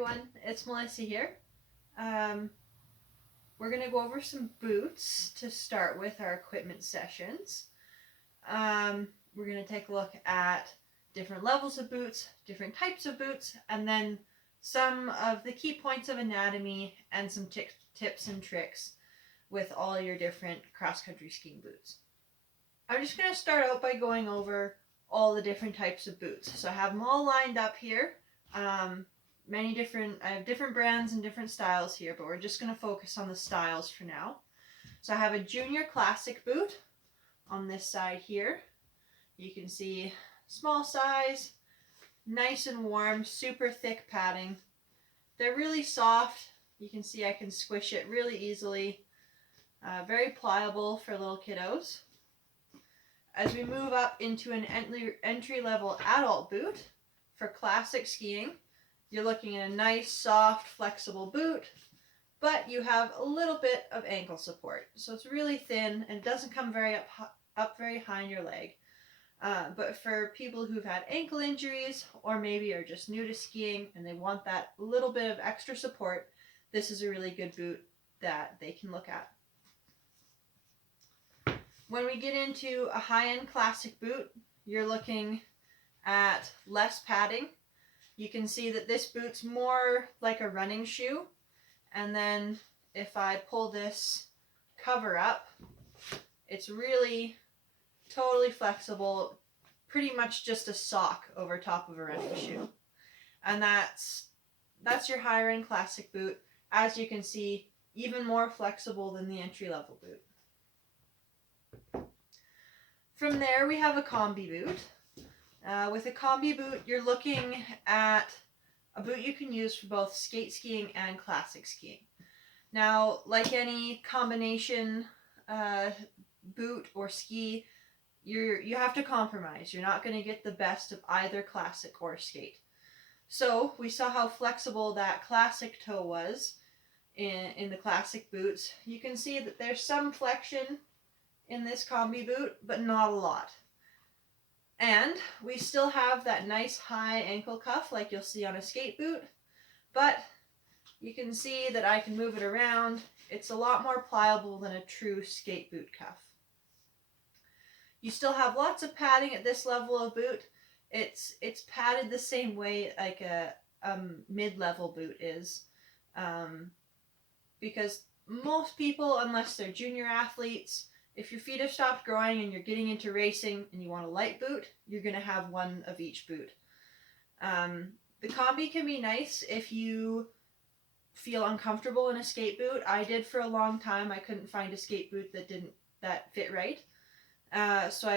everyone, it's Melissa here. We're going to go over some boots to start with our equipment sessions. We're going to take a look at different levels of boots, different types of boots, and then some of the key points of anatomy and some tips and tricks with all your different cross-country skiing boots. I'm just going to start out by going over all the different types of boots. So I have them all lined up here. I have different brands and different styles here, but we're just going to focus on the styles for now. So I have a junior classic boot on this side here. You can see small size, nice and warm, super thick padding. They're really soft. You can see I can squish it really easily. Very pliable for little kiddos. As we move up into an entry-level adult boot for classic skiing, you're looking at a nice, soft, flexible boot, but you have a little bit of ankle support. So it's really thin and it doesn't come up very high in your leg. But for people who've had ankle injuries or maybe are just new to skiing and they want that little bit of extra support, this is a really good boot that they can look at. When we get into a high-end classic boot, you're looking at less padding. You can see that this boot's more like a running shoe. And then if I pull this cover up, it's really totally flexible, pretty much just a sock over top of a running shoe. And that's your higher-end classic boot. As you can see, even more flexible than the entry-level boot. From there, we have a combi boot. With a combi boot, you're looking at a boot you can use for both skate skiing and classic skiing. Now, like any combination boot or ski, you have to compromise. You're not going to get the best of either classic or skate. So we saw how flexible that classic toe was in the classic boots. You can see that there's some flexion in this combi boot, but not a lot. And we still have that nice high ankle cuff like you'll see on a skate boot, but you can see that I can move it around. It's a lot more pliable than a true skate boot cuff. You still have lots of padding at this level of boot. It's padded the same way like a mid-level boot is, because most people, unless they're junior athletes, if your feet have stopped growing and you're getting into racing and you want a light boot, you're going to have one of each boot. The combi can be nice if you feel uncomfortable in a skate boot. I did for a long time. I couldn't find a skate boot that fit right. So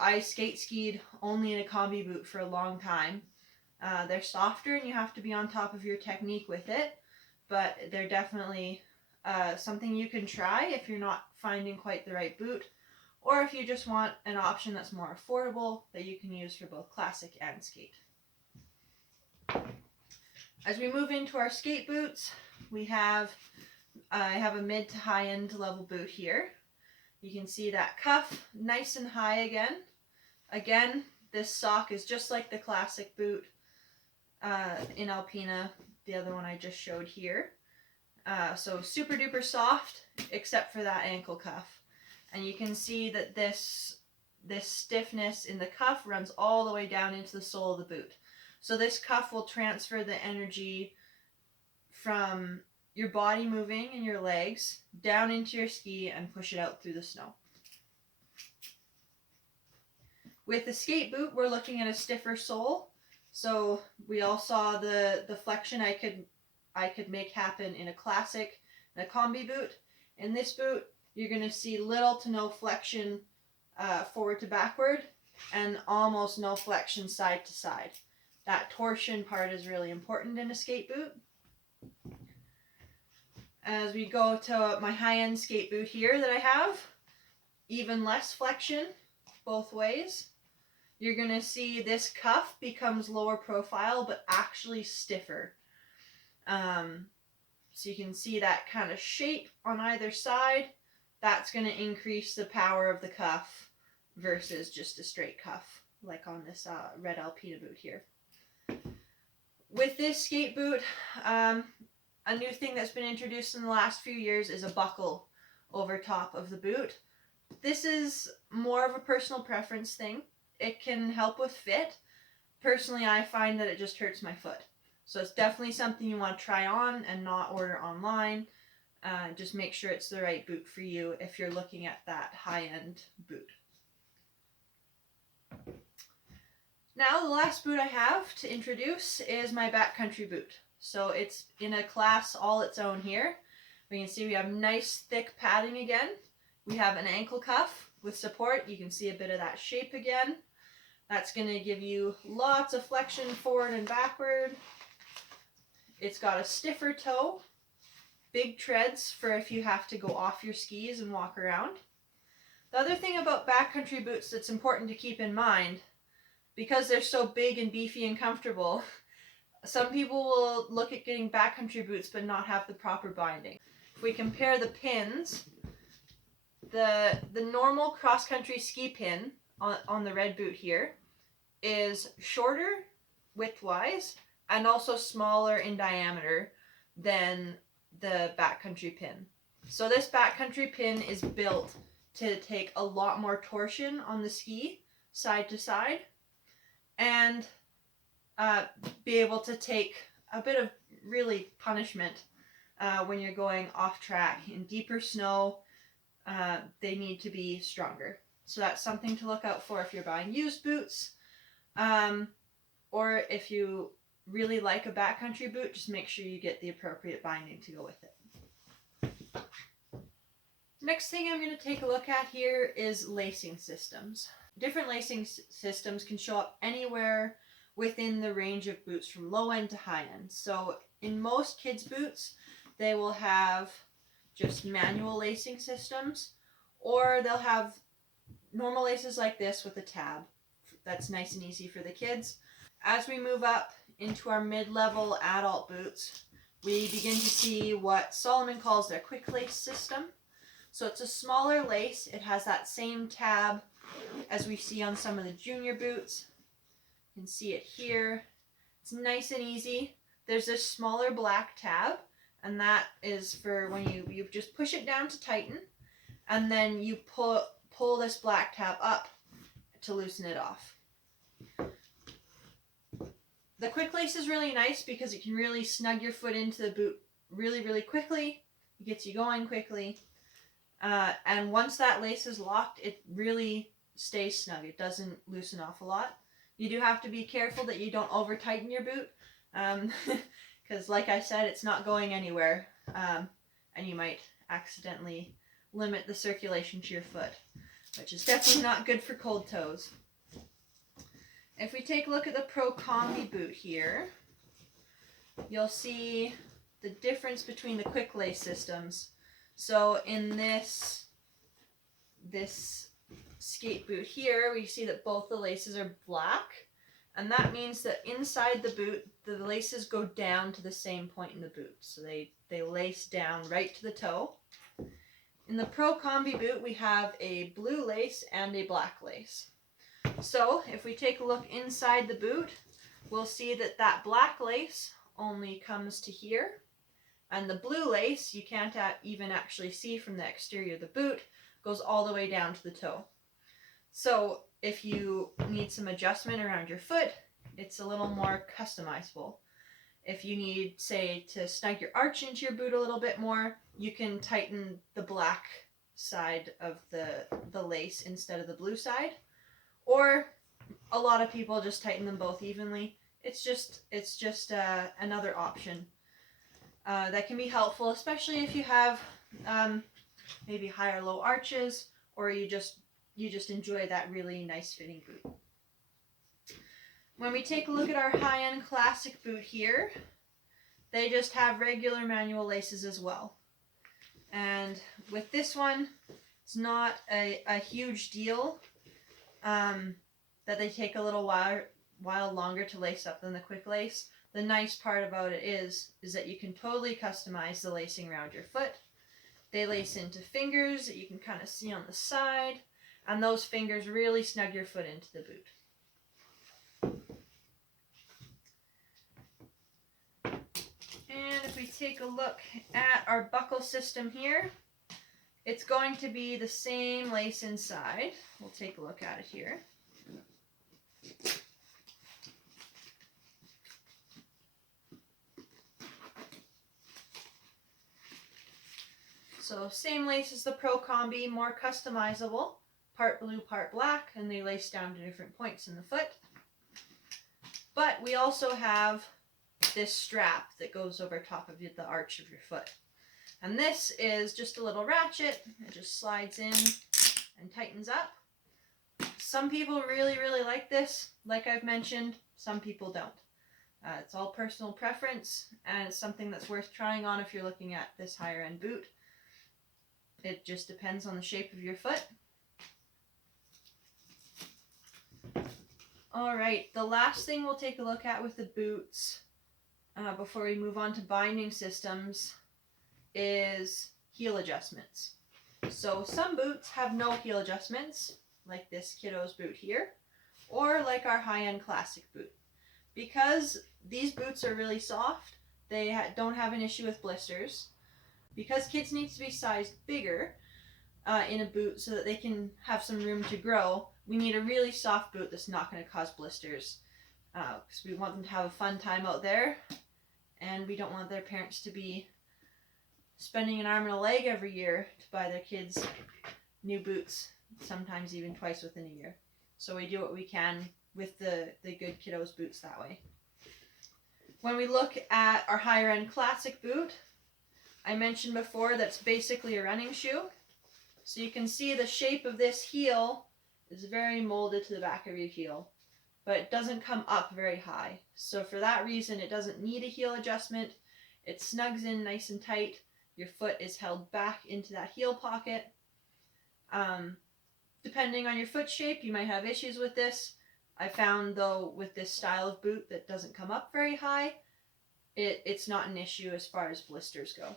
I skate skied only in a combi boot for a long time. They're softer and you have to be on top of your technique with it, but they're definitely something you can try if you're not finding quite the right boot, or if you just want an option that's more affordable that you can use for both classic and skate. As we move into our skate boots, I have a mid to high end level boot here. You can see that cuff nice and high again. Again, this sock is just like the classic boot in Alpina, the other one I just showed here. So super duper soft, except for that ankle cuff. And you can see that this stiffness in the cuff runs all the way down into the sole of the boot. So this cuff will transfer the energy from your body moving and your legs down into your ski and push it out through the snow. With the skate boot, we're looking at a stiffer sole. So we all saw the flexion I could make happen in a classic and a combi boot. In this boot, you're going to see little to no flexion forward to backward and almost no flexion side to side. That torsion part is really important in a skate boot. As we go to my high-end skate boot here that I have, even less flexion both ways. You're going to see this cuff becomes lower profile but actually stiffer. So you can see that kind of shape on either side. That's going to increase the power of the cuff versus just a straight cuff like on this red Alpina boot here. With this skate boot, a new thing that's been introduced in the last few years is a buckle over top of the boot. This is more of a personal preference thing. It can help with fit. Personally, I find that it just hurts my foot. So it's definitely something you want to try on and not order online. Just make sure it's the right boot for you if you're looking at that high-end boot. Now the last boot I have to introduce is my backcountry boot. So it's in a class all its own here. We can see we have nice thick padding again. We have an ankle cuff with support. You can see a bit of that shape again. That's going to give you lots of flexion forward and backward. It's got a stiffer toe, big treads for if you have to go off your skis and walk around. The other thing about backcountry boots that's important to keep in mind, because they're so big and beefy and comfortable, some people will look at getting backcountry boots but not have the proper binding. If we compare the pins, the normal cross-country ski pin on the red boot here is shorter width-wise and also smaller in diameter than the backcountry pin. So this backcountry pin is built to take a lot more torsion on the ski side to side and be able to take a bit of really punishment when you're going off track. In deeper snow, they need to be stronger. So that's something to look out for if you're buying used boots. Or if you really like a backcountry boot, just make sure you get the appropriate binding to go with it. Next thing I'm going to take a look at here is lacing systems. Different lacing systems can show up anywhere within the range of boots from low end to high end. So in most kids' boots, they will have just manual lacing systems, or they'll have normal laces like this with a tab. That's nice and easy for the kids. As we move up into our mid-level adult boots, we begin to see what Salomon calls their quick lace system. So it's a smaller lace. It has that same tab as we see on some of the junior boots. You can see it here. It's nice and easy. There's this smaller black tab, and that is for when you just push it down to tighten, and then you pull this black tab up to loosen it off. The quick lace is really nice because it can really snug your foot into the boot really, really quickly. It gets you going quickly. And once that lace is locked, it really stays snug. It doesn't loosen off a lot. You do have to be careful that you don't over tighten your boot. Because like I said, it's not going anywhere. And you might accidentally limit the circulation to your foot, which is definitely not good for cold toes. If we take a look at the Pro Combi boot here, you'll see the difference between the quick lace systems. So in this skate boot here, we see that both the laces are black, and that means that inside the boot, the laces go down to the same point in the boot. So they lace down right to the toe. In the Pro Combi boot, we have a blue lace and a black lace. So if we take a look inside the boot, we'll see that that black lace only comes to here, and the blue lace, you can't even actually see from the exterior of the boot, goes all the way down to the toe. So if you need some adjustment around your foot, it's a little more customizable. If you need, say, to snug your arch into your boot a little bit more, you can tighten the black side of the lace instead of the blue side. Or a lot of people just tighten them both evenly. It's just another option that can be helpful, especially if you have maybe high or low arches, or you just enjoy that really nice fitting boot. When we take a look at our high-end classic boot here, they just have regular manual laces as well. And with this one, it's not a huge deal that they take a little while longer to lace up than the quick lace. The nice part about it is that you can totally customize the lacing around your foot. They lace into fingers that you can kind of see on the side, and those fingers really snug your foot into the boot. we take a look at our buckle system here, it's going to be the same lace inside. We'll take a look at it here. So same lace as the Pro Combi, more customizable, part blue, part black, and they lace down to different points in the foot. But we also have this strap that goes over top of the arch of your foot. And this is just a little ratchet. It just slides in and tightens up. Some people really, really like this. Like I've mentioned, some people don't. It's all personal preference, and it's something that's worth trying on if you're looking at this higher end boot. It just depends on the shape of your foot. Alright, the last thing we'll take a look at with the boots before we move on to binding systems is heel adjustments. So some boots have no heel adjustments, like this kiddo's boot here, or like our high-end classic boot. Because these boots are really soft, they don't have an issue with blisters. Because kids need to be sized bigger in a boot so that they can have some room to grow, we need a really soft boot that's not going to cause blisters. Because we want them to have a fun time out there, and we don't want their parents to be spending an arm and a leg every year to buy their kids new boots, sometimes even twice within a year. So we do what we can with the good kiddos boots that way. When we look at our higher end classic boot, I mentioned before that's basically a running shoe. So you can see the shape of this heel is very molded to the back of your heel, but it doesn't come up very high. So for that reason, it doesn't need a heel adjustment. It snugs in nice and tight. Your foot is held back into that heel pocket. Depending on your foot shape, you might have issues with this. I found though with this style of boot that doesn't come up very high, it's not an issue as far as blisters go.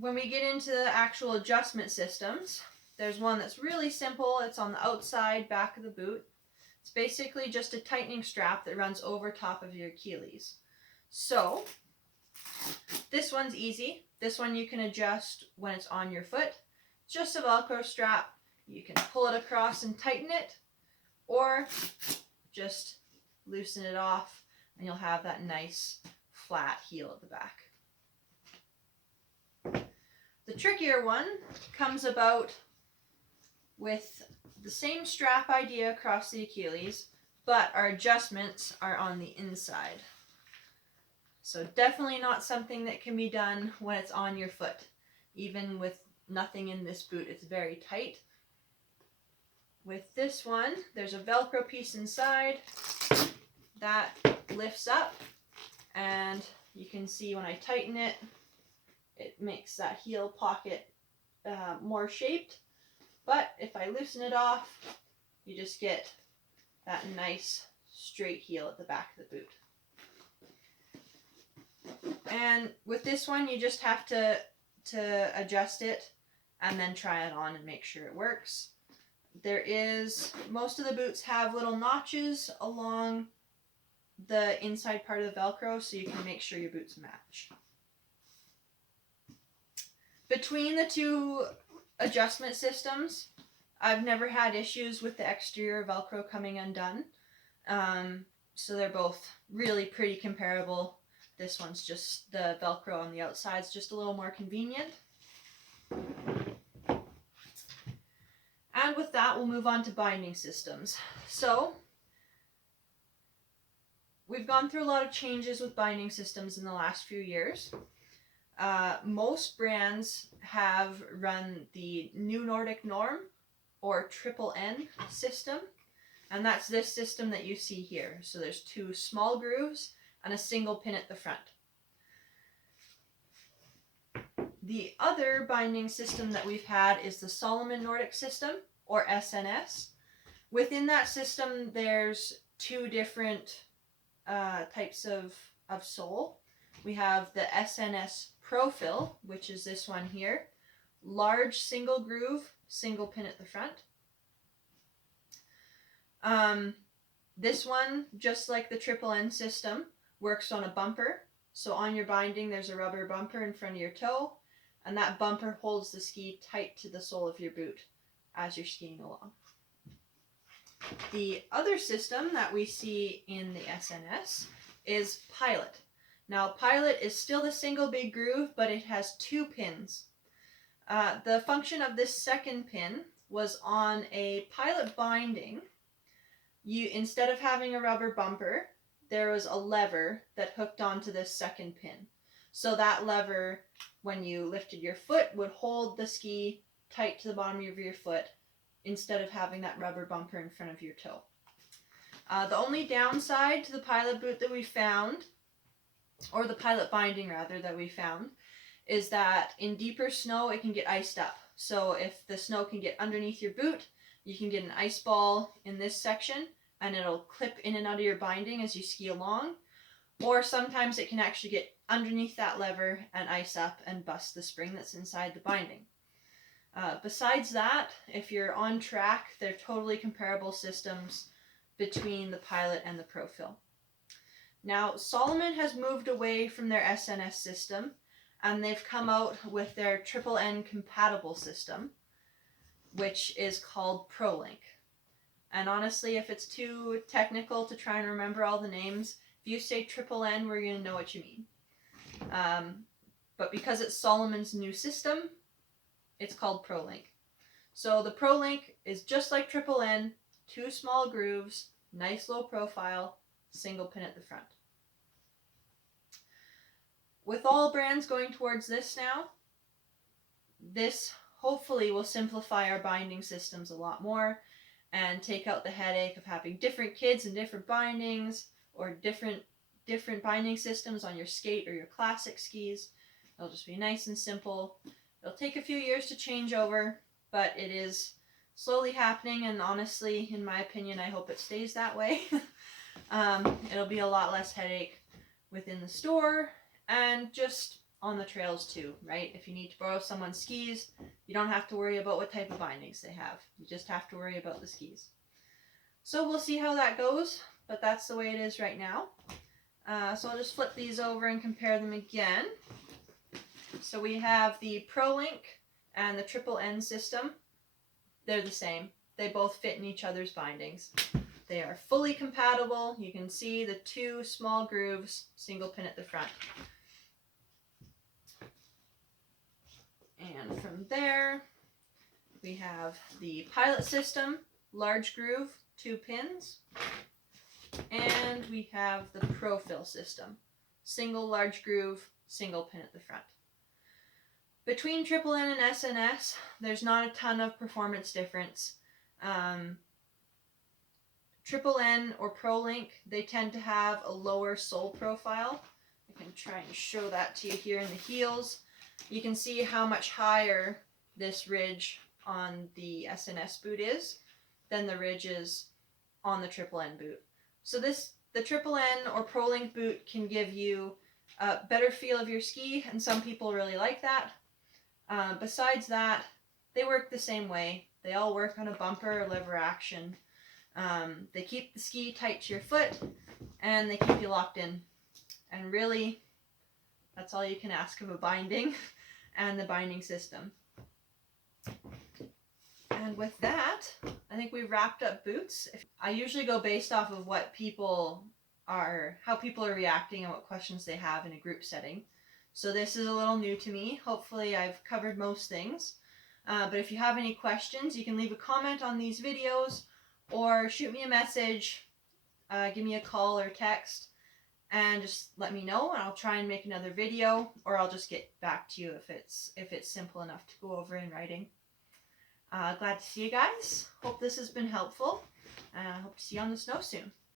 When we get into the actual adjustment systems, there's one that's really simple. It's on the outside back of the boot. It's basically just a tightening strap that runs over top of your Achilles. So this one's easy. This one you can adjust when it's on your foot. It's just a Velcro strap. You can pull it across and tighten it, or just loosen it off and you'll have that nice flat heel at the back. The trickier one comes about with the same strap idea across the Achilles, but our adjustments are on the inside. So definitely not something that can be done when it's on your foot. Even with nothing in this boot, it's very tight. With this one, there's a Velcro piece inside that lifts up, and you can see when I tighten it, it makes that heel pocket more shaped. But if I loosen it off, you just get that nice straight heel at the back of the boot. And with this one, you just have to adjust it and then try it on and make sure it works. Most of the boots have little notches along the inside part of the Velcro so you can make sure your boots match. Between the two adjustment systems, I've never had issues with the exterior Velcro coming undone. So they're both really pretty comparable. This one's just the Velcro on the outside is just a little more convenient. And with that, we'll move on to binding systems. So we've gone through a lot of changes with binding systems in the last few years. Most brands have run the New Nordic Norm or Triple N system, and that's this system that you see here. So there's two small grooves and a single pin at the front. The other binding system that we've had is the Salomon Nordic system, or SNS. Within that system, there's two different types of sole. We have the SNS Profil, which is this one here. Large single groove, single pin at the front. This one, just like the Triple N system, works on a bumper. So on your binding, there's a rubber bumper in front of your toe, and that bumper holds the ski tight to the sole of your boot as you're skiing along. The other system that we see in the SNS is Pilot. Now, Pilot is still the single big groove, but it has 2 pins. The function of this second pin was on a Pilot binding. Instead of having a rubber bumper, there was a lever that hooked onto this second pin. So that lever, when you lifted your foot, would hold the ski tight to the bottom of your foot instead of having that rubber bumper in front of your toe. The only downside to the Pilot boot that we found, or the Pilot binding rather that we found, is that in deeper snow it can get iced up. So if the snow can get underneath your boot, you can get an ice ball in this section and it'll clip in and out of your binding as you ski along. Or sometimes it can actually get underneath that lever and ice up and bust the spring that's inside the binding. Besides that, if you're on track, they're totally comparable systems between the Pilot and the Profil. Now, Salomon has moved away from their SNS system, and they've come out with their Triple N compatible system, which is called ProLink. And honestly, if it's too technical to try and remember all the names, if you say Triple N, we're going to know what you mean. But because it's Salomon's new system, it's called ProLink. So the ProLink is just like Triple N, 2 small grooves, nice low profile, single pin at the front. With all brands going towards this now, this hopefully will simplify our binding systems a lot more and take out the headache of having different kids and different bindings or different binding systems on your skate or your classic skis. It'll just be nice and simple. It'll take a few years to change over, but it is slowly happening, and honestly, in my opinion, I hope it stays that way. It'll be a lot less headache within the store and just on the trails too, right? If you need to borrow someone's skis, you don't have to worry about what type of bindings they have. You just have to worry about the skis. So we'll see how that goes, but that's the way it is right now. So I'll just flip these over and compare them again. So we have the ProLink and the Triple N system. They're the same. They both fit in each other's bindings. They are fully compatible. You can see the 2 small grooves, single pin at the front. And from there, we have the Pilot system, large groove, 2 pins. And we have the Profil system, single large groove, single pin at the front. Between Triple N and SNS, there's not a ton of performance difference. Triple N or ProLink, they tend to have a lower sole profile. I can try and show that to you here in the heels. You can see how much higher this ridge on the SNS boot is than the ridges on the Triple N boot. So the Triple N or ProLink boot can give you a better feel of your ski, and some people really like that. Besides that, they work the same way. They all work on a bumper or lever action. They keep the ski tight to your foot, and they keep you locked in. And really, that's all you can ask of a binding and the binding system. And with that, I think we've wrapped up boots. I usually go based off of how people are reacting and what questions they have in a group setting. So this is a little new to me. Hopefully I've covered most things. But if you have any questions, you can leave a comment on these videos or shoot me a message, give me a call or text, and just let me know, and I'll try and make another video, or I'll just get back to you if it's simple enough to go over in writing. Glad to see you guys. Hope this has been helpful. Hope to see you on the snow soon.